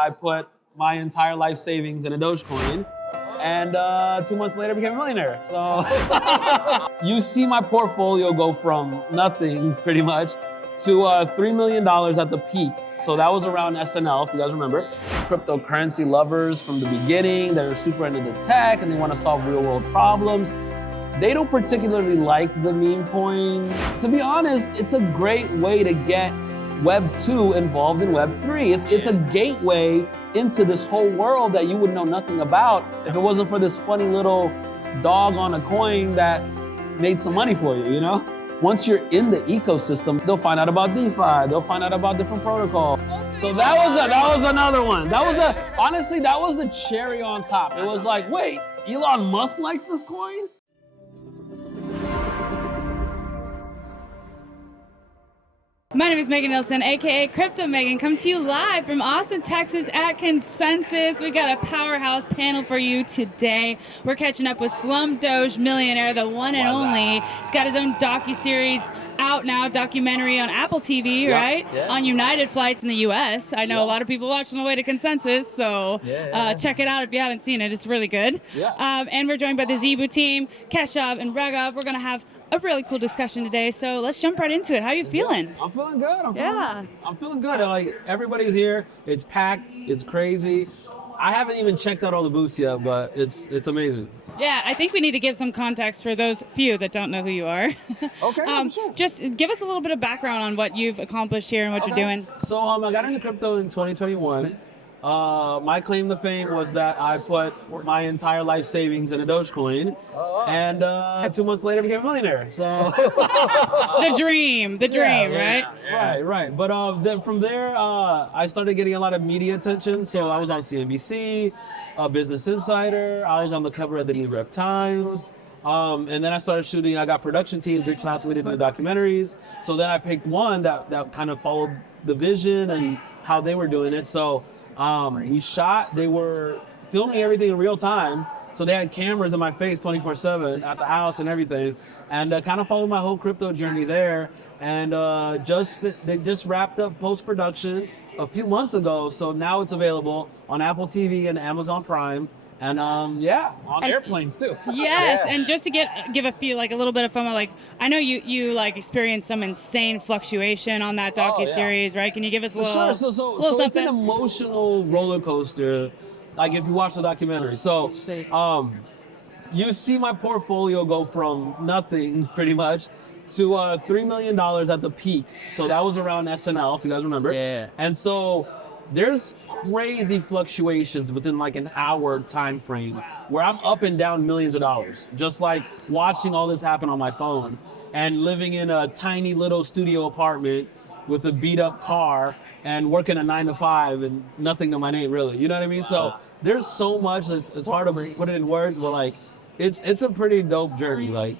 I put my entire life savings in a Dogecoin, and 2 months later became a millionaire. So you see my portfolio go from nothing pretty much to $3 million at the peak. So that was around SNL, if you guys remember. Cryptocurrency lovers from the beginning, they're super into the tech and they want to solve real world problems. They don't particularly like the meme coin. To be honest, it's a great way to get Web2 involved in Web3. It's a gateway into this whole world that you would know nothing about if it wasn't for this funny little dog on a coin that made some money for you, you know? Once you're in the ecosystem, they'll find out about DeFi, they'll find out about different protocols. So that was another one. Honestly, that was the cherry on top. It was like, wait, Elon Musk likes this coin? My name is Megan Nilsson, aka Crypto Megan, coming to you live from Austin, Texas at Consensus. We got a powerhouse panel for you today. We're catching up with SlumDOGE Millionaire, the one and only. He's got his own docuseries out now, documentary on Apple TV, right? Yeah. On United flights in the US. I know a lot of people watching the way to Consensus, so check it out if you haven't seen it. It's really good. Yeah. And we're joined by the Zeebu team, Keshav and Raghav. We're gonna have a really cool discussion today, so let's jump right into it. How are you feeling? I'm feeling good. I'm feeling good. Like, everybody's here. It's packed. It's crazy. I haven't even checked out all the booths yet, but it's amazing. Yeah, I think we need to give some context for those few that don't know who you are. Okay, sure. Just give us a little bit of background on what you've accomplished here and what you're doing. So I got into crypto in 2021. My claim to fame was that I put my entire life savings in a Dogecoin, and 2 months later became a millionaire. So the dream, right? Right. But then from there, I started getting a lot of media attention. So I was on CNBC, Business Insider. I was on the cover of the New York Times. And then I started shooting. I got production teams reaching out to me to do documentaries. So then I picked one that kind of followed the vision and how they were doing it. So we shot. They were filming everything in real time. So they had cameras in my face 24/7 at the house and everything. And kind of followed my whole crypto journey there. And they just wrapped up post-production a few months ago. So now it's available on Apple TV and Amazon Prime. And on airplanes too. Yes, and just to give a feel, like a little bit of FOMO, like I know you like experienced some insane fluctuation on that docuseries, right? Can you give us a little? Sure. So it's an emotional roller coaster. Like if you watch the documentary, so you see my portfolio go from nothing pretty much to $3 million at the peak. So that was around SNL, if you guys remember. Yeah. And so there's crazy fluctuations within like an hour time frame where I'm up and down millions of dollars, just like watching all this happen on my phone and living in a tiny little studio apartment with a beat up car and working a 9 to 5 and nothing to my name really, you know what I mean? So there's so much, it's hard to put it in words, but like it's a pretty dope journey. Like,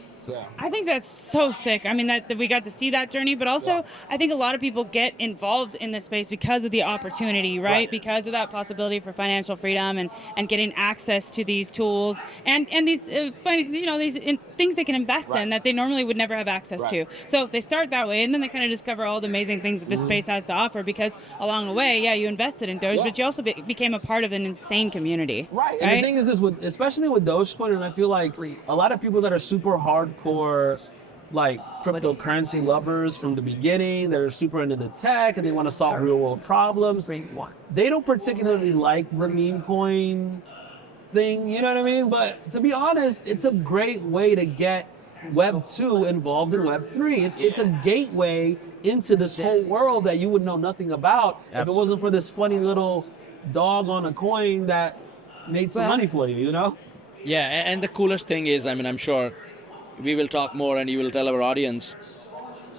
I think that's so sick. I mean, that we got to see that journey, but also I think a lot of people get involved in this space because of the opportunity, right? Because of that possibility for financial freedom and getting access to these tools and these things they can invest in that they normally would never have access to. So they start that way, and then they kind of discover all the amazing things that this space has to offer. Because along the way, you invested in Doge, but you also became a part of an insane community. Right. And the thing is, especially with Dogecoin, and I feel like a lot of people that are super hardcore like cryptocurrency lovers from the beginning, they're super into the tech and they want to solve real world problems. They don't particularly like the meme coin thing, you know what I mean? But to be honest, it's a great way to get Web2 involved in Web3. It's a gateway into this whole world that you would know nothing about if it wasn't for this funny little dog on a coin that made some money for you, you know? Yeah, and the coolest thing is, I mean, I'm sure we will talk more and you will tell our audience,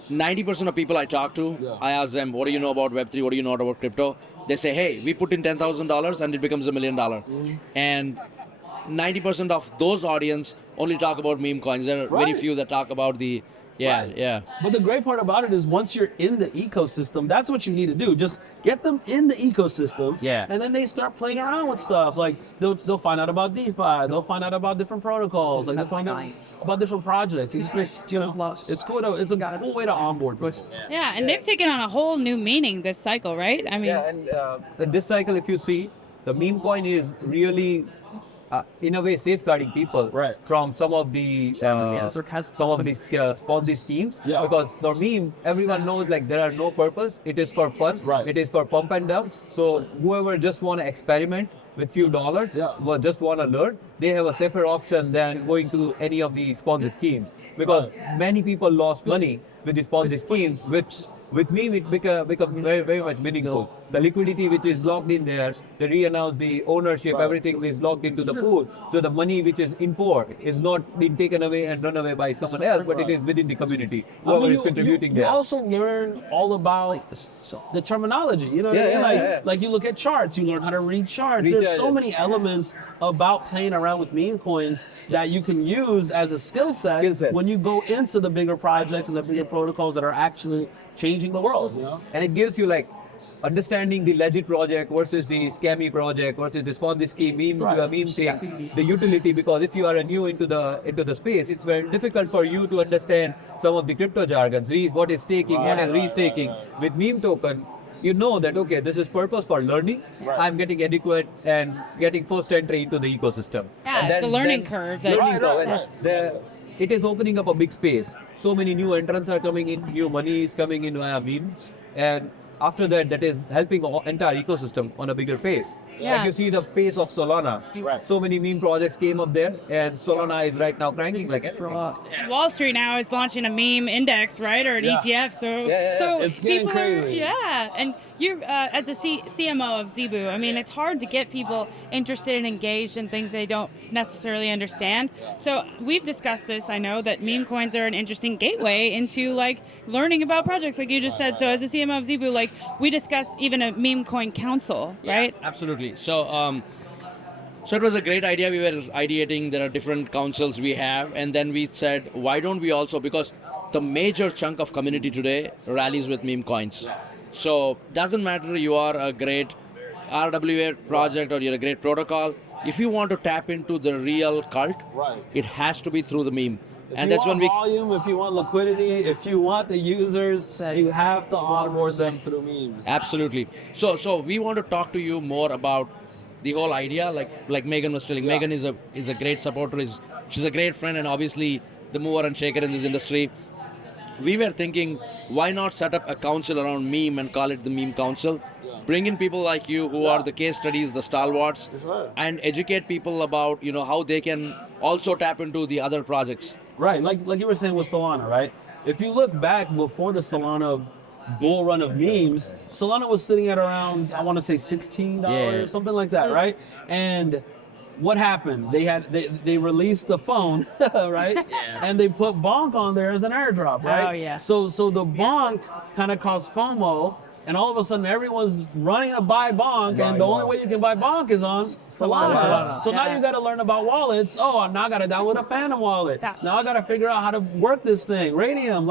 90% of people I talk to, I ask them, what do you know about Web3? What do you know about crypto? They say, hey, we put in $10,000 and it becomes $1 million. And 90% of those audience only talk about meme coins. There are very few that talk about the Yeah, Right. yeah. But the great part about it is once you're in the ecosystem, that's what you need to do. Just get them in the ecosystem. Yeah. And then they start playing around with stuff. Like they'll find out about DeFi. They'll find out about different protocols. Like they'll find out about different projects. It just makes, it's cool. It's a cool way to onboard people. Yeah, and they've taken on a whole new meaning this cycle, right? I mean, Yeah, and this cycle, if you see, the meme coin is really, in a way, safeguarding people Right. from some of the Ponzi schemes. Yeah. Because for meme, everyone knows like there are no purpose. It is for fun. Right. It is for pump and dump. So whoever just want to experiment with few dollars, or just want to learn, they have a safer option than going to any of the Ponzi schemes. Because many people lost money with these Ponzi schemes, which with meme it becomes very, very much meaningful. The liquidity which is locked in there, they re-announce the ownership, everything is locked into the pool. So the money which is in port is not being taken away and run away by someone else, but it is within the community. Whoever is contributing you there. also learn all about the terminology. You know what I mean? Like you look at charts, you learn how to read charts. There's so many elements about playing around with meme coins that you can use as a skill set when you go into the bigger projects and the bigger protocols that are actually changing the world. And it gives you like understanding the legit project versus the scammy project versus the Ponzi scheme, meme thing, the utility. Because if you are new into the space, it's very difficult for you to understand some of the crypto jargons. What is staking, what is restaking. With meme token, you know that okay, this is purpose for learning. I'm getting adequate and getting first entry into the ecosystem. Yeah, And it's a learning curve. It is opening up a big space. So many new entrants are coming in, new money is coming in via memes, and after that, that is helping the entire ecosystem on a bigger pace. Yeah. Like you see the pace of Solana. Right. So many meme projects came up there, and Solana is right now cranking like anything. Wall Street now is launching a meme index, right, or an ETF. So, so It's getting people are, crazy. and you, as the CMO of Zeebu, I mean, it's hard to get people interested and engaged in things they don't necessarily understand. So we've discussed this. I know that meme coins are an interesting gateway into like learning about projects, like you just said. So as the CMO of Zeebu, like we discussed even a meme coin council, right? Absolutely. So, so it was a great idea. We were ideating. There are different councils we have, and then we said, why don't we also, because the major chunk of community today rallies with meme coins. So doesn't matter you are a great RWA project or you're a great protocol. If you want to tap into the real cult, it has to be through the meme. And that's when we volume, if you want liquidity, if you want the users, you have to onboard them through memes. Absolutely. So we want to talk to you more about the whole idea, like Megan was telling. Megan is a great supporter. She's a great friend and obviously the mover and shaker in this industry. We were thinking, why not set up a council around meme and call it the meme council? Bring in people like you who are the case studies, the stalwarts, and educate people about how they can also tap into the other projects. Right, like you were saying with Solana, right? If you look back before the Solana bull run of memes, Solana was sitting at around, I want to say $16, something like that, right? And what happened? They released the phone, right? And they put Bonk on there as an airdrop, right? Oh, yeah. So the Bonk kind of caused FOMO, and all of a sudden everyone's running to buy Bonk, and the only way you can buy Bonk is on Solana. So now you got to learn about wallets. Oh, now I got to download a Phantom wallet. Now I got to figure out how to work this thing, Radium,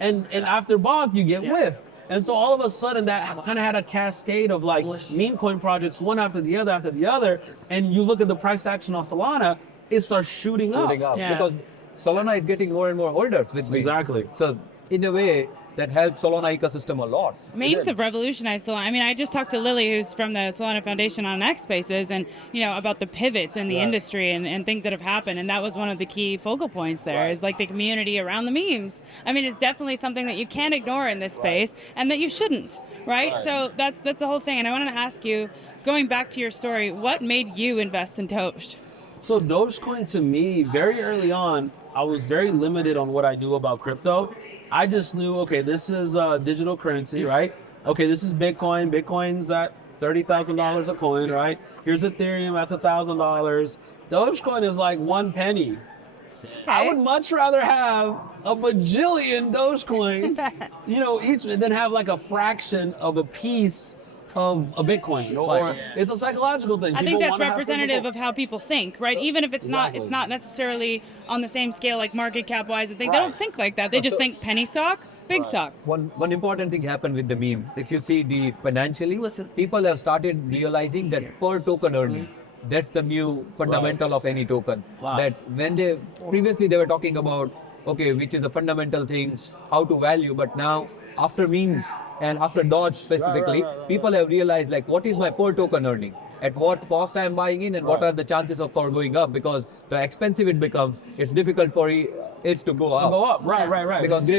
and after Bonk you get Whiff. And so all of a sudden that kind of had a cascade of like meme coin projects, one after the other, and you look at the price action on Solana, it starts shooting up. Yeah. Because Solana is getting more and more holders with memes. Exactly. So in a way, that helps Solana ecosystem a lot. Memes have revolutionized Solana. I mean, I just talked to Lily, who's from the Solana Foundation on X Spaces, and about the pivots in the industry and things that have happened. And that was one of the key focal points there is like the community around the memes. I mean, it's definitely something that you can't ignore in this space and that you shouldn't, right? So that's the whole thing. And I wanted to ask you, going back to your story, what made you invest in Doge? So Dogecoin to me, very early on, I was very limited on what I knew about crypto. I just knew, okay, this is digital currency, right? Okay, this is Bitcoin. Bitcoin's at $30,000 a coin, right? Here's Ethereum, that's $1,000. Dogecoin is like 1 penny. I would much rather have a bajillion Dogecoins, each, than have like a fraction of a piece of a Bitcoin, or it's a psychological thing. I People think that's wanna have representative physical- of how people think, right? Even if it's not necessarily on the same scale, like market cap wise. I think they don't think like that. They just think penny stock, big stock. One important thing happened with the meme. If you see the financially, people have started realizing that per token earning, that's the new fundamental of any token. That when previously they were talking about, okay, which is the fundamental things, how to value, but now after memes and after Doge specifically, people have realized like, what is my per token earning? At what cost I am buying in, and what are the chances of for going up? Because the expensive it becomes, it's difficult for it to go up. Right. Because gravity,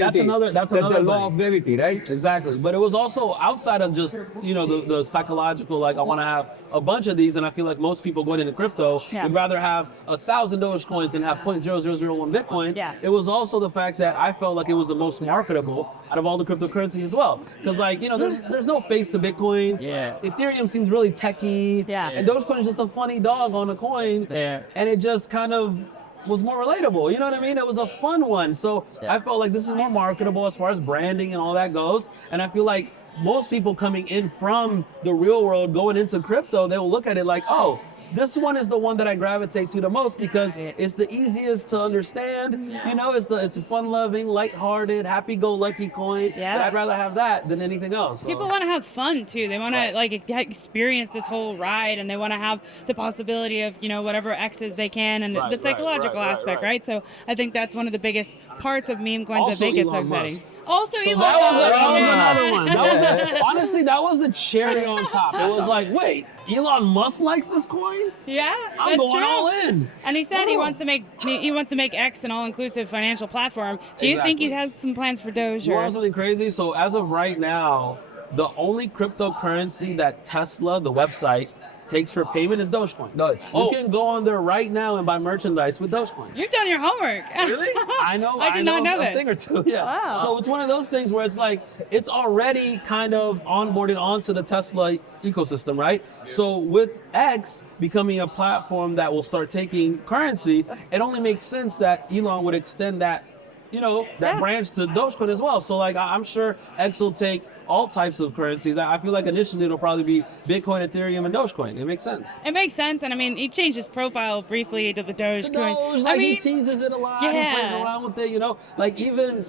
that's the another law thing. of gravity, right? Exactly, but it was also outside of just the psychological, like I want to have a bunch of these, and I feel like most people going into crypto would rather have 1,000 Dogecoins than have 0.0001 Bitcoin. Yeah. It was also the fact that I felt like it was the most marketable out of all the cryptocurrencies as well, because there's no face to Bitcoin. Yeah. Ethereum seems really techy. Yeah. And Dogecoin is just a funny dog on a coin. Yeah. And it just kind of was more relatable, you know what I mean? It was a fun one. So I felt like this is more marketable as far as branding and all that goes. And I feel like most people coming in from the real world going into crypto, they will look at it like, oh, this one is the one that I gravitate to the most because it's the easiest to understand. It's a fun-loving, light-hearted, happy-go-lucky coin. Yeah. But I'd rather have that than anything else. So. People want to have fun too. They want to experience this whole ride, and they want to have the possibility of whatever X's they can, and the psychological aspect, right? So I think that's one of the biggest parts of meme coins Also that make it so Elon exciting. Musk. Also, So Elon that was Musk. another one. Honestly, that was the cherry on top. It was like, wait, Elon Musk likes this coin? Yeah, I'm that's going true. all in. And he said he wants to make X an all-inclusive financial platform. Do you think he has some plans for Doge? You Or? want something crazy? So as of right now, the only cryptocurrency that Tesla, the website, takes for payment is Dogecoin. You can go on there right now and buy merchandise with Dogecoin. You've done your homework. Really? I know. I did not know a this. thing or two. Yeah. Wow. So it's one of those things where it's like it's already kind of onboarded onto the Tesla ecosystem, right? So with X becoming a platform that will start taking currency, it only makes sense that Elon would extend that, branch to Dogecoin as well. So like I'm sure X will take all types of currencies. I feel like initially it'll probably be Bitcoin, Ethereum, and Dogecoin. It makes sense. It makes sense, and I mean, he changed his profile briefly to the Dogecoin. He teases it a lot. He plays around with it. Like even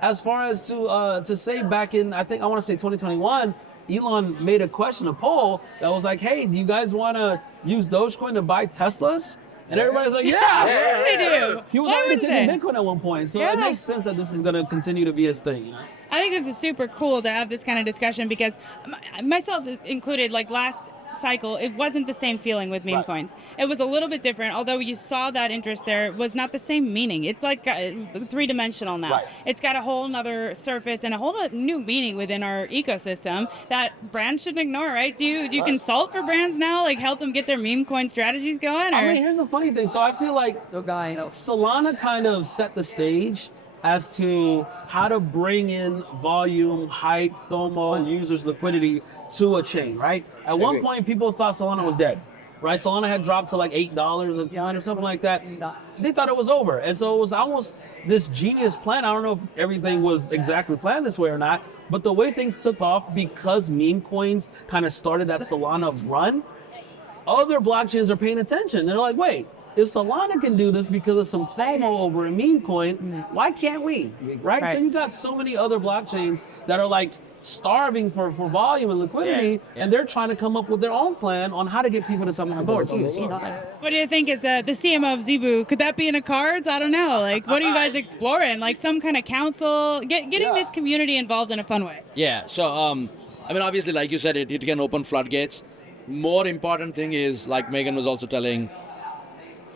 as far as to say back in, I want to say 2021, Elon made a poll that was like, hey, do you guys want to use Dogecoin to buy Teslas? And everybody's like, yeah, they do. He was Why already wouldn't taking they? Bitcoin at one point, so it makes sense that this is going to continue to be his thing. I think this is super cool to have this kind of discussion because myself included, like last cycle, it wasn't the same feeling with meme coins. It was a little bit different, although you saw that interest there, it was not the same meaning. It's like three-dimensional now. It's got a whole nother surface and a whole new meaning within our ecosystem that brands shouldn't ignore, right? Do you consult for brands now, like help them get their meme coin strategies going? Or? I mean, here's the funny thing. So I feel like Solana kind of set the stage as to how to bring in volume, hype, FOMO, and users' liquidity to a chain, right? At one point, people thought Solana was dead, right? Solana had dropped to like $8 a coin or something like that. They thought it was over. And so it was almost this genius plan. I don't know if everything was exactly planned this way or not, but the way things took off because meme coins kind of started that Solana run, other blockchains are paying attention. They're like, wait, if Solana can do this because of some FOMO over a meme coin, why can't we? Right? So you got so many other blockchains that are like starving for volume and liquidity, and they're trying to come up with their own plan on how to get people to come on board too. So. What do you think is the CMO of Zeebu? Could that be in the cards? I don't know. Like, what are you guys exploring? Like some kind of council, getting this community involved in a fun way. Yeah. So, I mean, obviously, like you said, it can open floodgates. More important thing is, like Megan was also telling,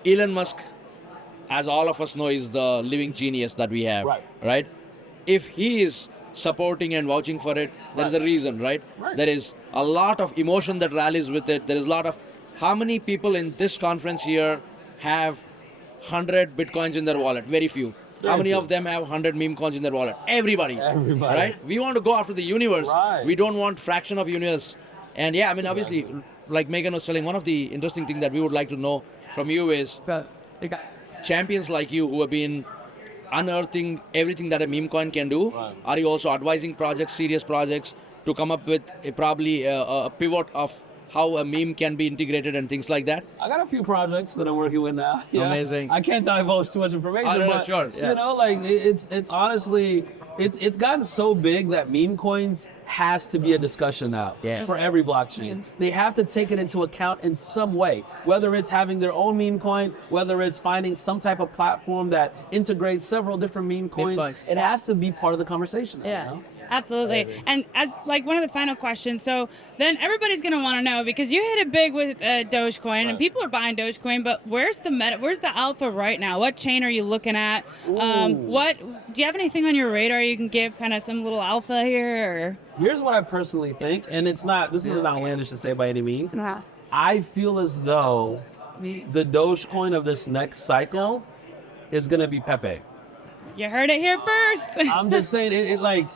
Elon Musk, as all of us know, is the living genius that we have, right? If he is supporting and vouching for it, there is a reason, right? There is a lot of emotion that rallies with it. There is a lot of, how many people in this conference here have 100 Bitcoins in their wallet? Very few. How many of them have 100 meme coins in their wallet? Everybody, right? We want to go after the universe. We don't want fraction of universe. And yeah, I mean, obviously, like Megan was telling, one of the interesting things that we would like to know from you is champions like you who have been unearthing everything that a meme coin can do. Are you also advising projects, serious projects, to come up with probably a pivot of how a meme can be integrated and things like that? I got a few projects that I'm working with now. Yeah. Amazing. I can't divulge too much information, Oh, no, but sure, yeah. you know, like it's honestly it's gotten so big that meme coins has to be a discussion now for every blockchain. They have to take it into account in some way, whether it's having their own meme coin, whether it's finding some type of platform that integrates several different meme coins. It has to be part of the conversation now, you know? Absolutely. And as like one of the final questions, so then everybody's going to want to know, because you hit it big with Dogecoin and people are buying Dogecoin, but where's the alpha right now? What chain are you looking at? What do you have anything on your radar you can give kind of some little alpha here? Or? Here's what I personally think, and this isn't outlandish to say by any means. I feel as though the Dogecoin of this next cycle is going to be Pepe. You heard it here first. I'm just saying it like,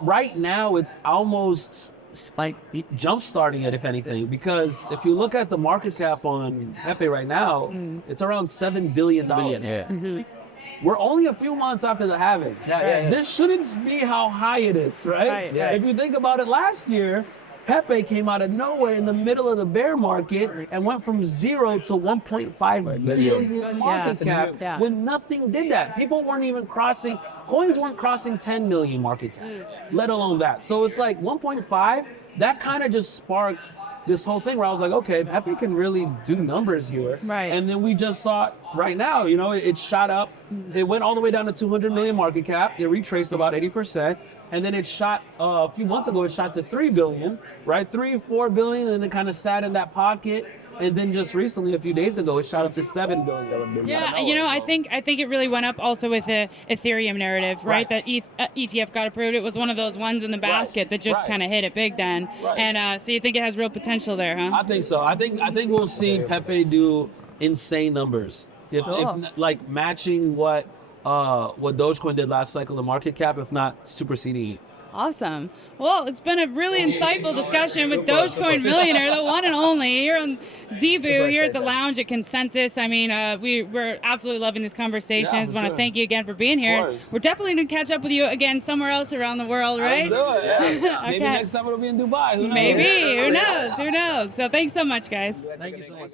right now, it's almost like jump starting it, if anything, because if you look at the market cap on Pepe right now, it's around $7 billion. We're only a few months after the halving. This shouldn't be how high it is, right? If you think about it, last year, Pepe came out of nowhere in the middle of the bear market and went from 0 to 1.5 billion market cap when nothing did that. People weren't even crossing, coins weren't crossing 10 million market cap, let alone that. So it's like 1.5, that kind of just sparked this whole thing where I was like, okay, Pepe can really do numbers here. And then we just saw it right now, you know, it shot up. It went all the way down to 200 million market cap. It retraced about 80%. And then it shot, a few months ago, it shot to 3 billion, right? 3-4 billion, and it kind of sat in that pocket. And then just recently, a few days ago, it shot up to 7 billion. Yeah, you know, I think it really went up also with the Ethereum narrative, right? That ETF got approved. It was one of those ones in the basket that just kind of hit it big then. And so you think it has real potential there, huh? I think so. I think we'll see Pepe do insane numbers. If like matching what Dogecoin did last cycle, the market cap, if not superseding it. Awesome. Well, it's been a really insightful discussion with Dogecoin Millionaire, the one and only, here on Zeebu, here at the lounge at Consensus. I mean, we're absolutely loving these conversations. Want to thank you again for being here. We're definitely going to catch up with you again somewhere else around the world, right? Let's do it, Maybe next time it'll be in Dubai. Who knows? Maybe. Who knows? Who knows? So thanks so much, guys. Thank you so much.